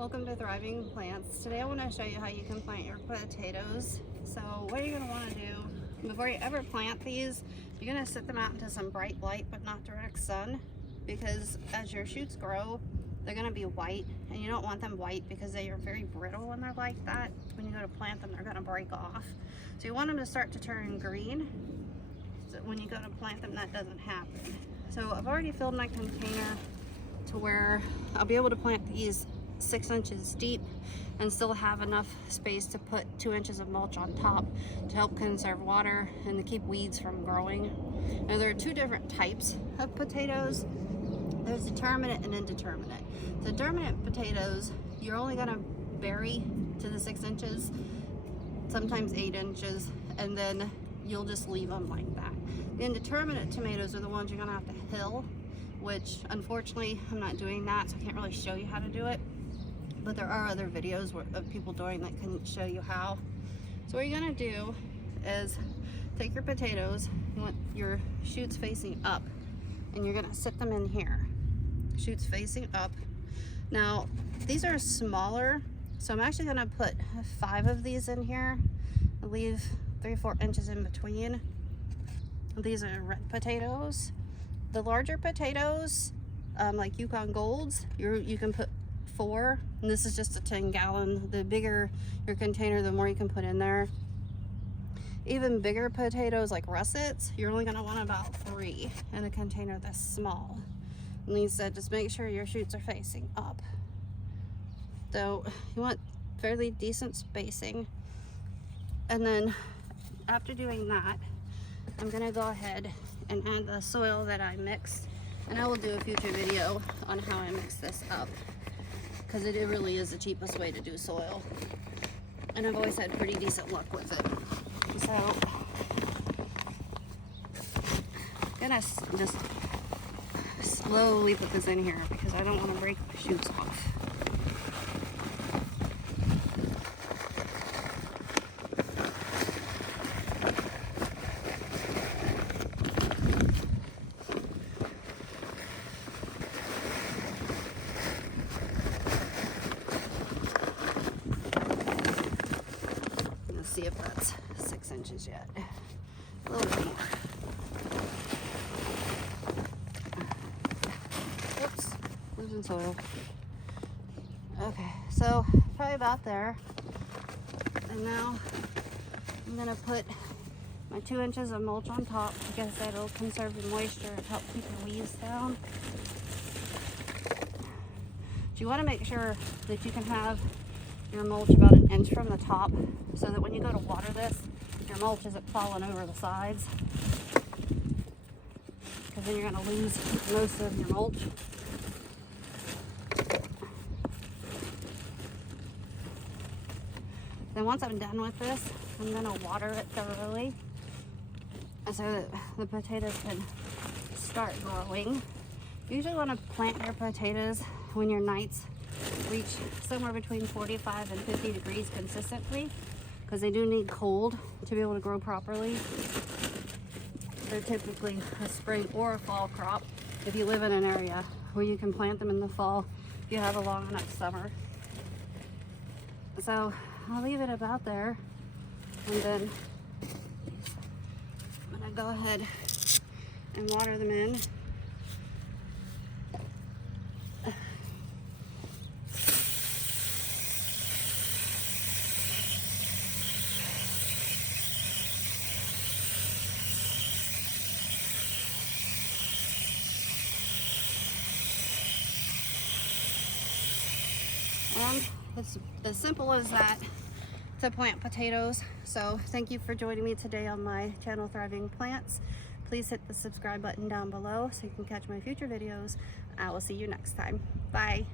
Welcome to Thriving Plants. Today I want to show you how you can plant your potatoes. So what you're going to want to do before you ever plant these, you're going to set them out into some bright light but not direct sun, because as your shoots grow they're going to be white, and you don't want them white because they are very brittle when they're like that. When you go to plant them, they're going to break off. So you want them to start to turn green, so when you go to plant them that doesn't happen. So I've already filled my container to where I'll be able to plant these 6 inches deep and still have enough space to put 2 inches of mulch on top to help conserve water and to keep weeds from growing. Now there are two different types of potatoes. There's determinate and indeterminate. The determinate potatoes, you're only going to bury to the 6 inches, sometimes 8 inches, and then you'll just leave them like that. The indeterminate tomatoes are the ones you're going to have to hill, which unfortunately I'm not doing that, so I can't really show you how to do it. But there are other videos of people doing that can show you how. So what you're gonna do is take your potatoes, you want your shoots facing up, and you're gonna sit them in here. Shoots facing up. Now, these are smaller, so I'm actually gonna put 5 of these in here. I'll leave 3 or 4 inches in between. These are red potatoes. The larger potatoes, like Yukon Golds, you can put 4, and this is just a 10-gallon. The bigger your container, the more you can put in there. Even bigger potatoes like russets, you're only going to want about 3 in a container this small. And Lee said just make sure your shoots are facing up. So you want fairly decent spacing. And then after doing that, I'm going to go ahead and add the soil that I mixed, and I will do a future video on how I mix this up, because it really is the cheapest way to do soil, and I've always had pretty decent luck with it. So I'm gonna just slowly put this in here because I don't want to break my shoots off. See if that's 6 inches yet. A little bit more. Oops, losing soil. Okay, so probably about there. And now I'm gonna put my 2 inches of mulch on top because that'll conserve the moisture and help keep the weeds down. So you want to make sure that you can have your mulch about 1 inch from the top, so that when you go to water this, your mulch isn't falling over the sides, because then you're going to lose most of your mulch. Then once I'm done with this, I'm going to water it thoroughly so that the potatoes can start growing. You usually want to plant your potatoes when your nights reach somewhere between 45 and 50 degrees consistently, because they do need cold to be able to grow properly. They're typically a spring or a fall crop if you live in an area where you can plant them in the fall if you have a long enough summer. So I'll leave it about there, and then I'm gonna go ahead and water them in. And it's as simple as that to plant potatoes. So thank you for joining me today on my channel Thriving Plants. Please hit the subscribe button down below so you can catch my future videos. I will see you next time. Bye.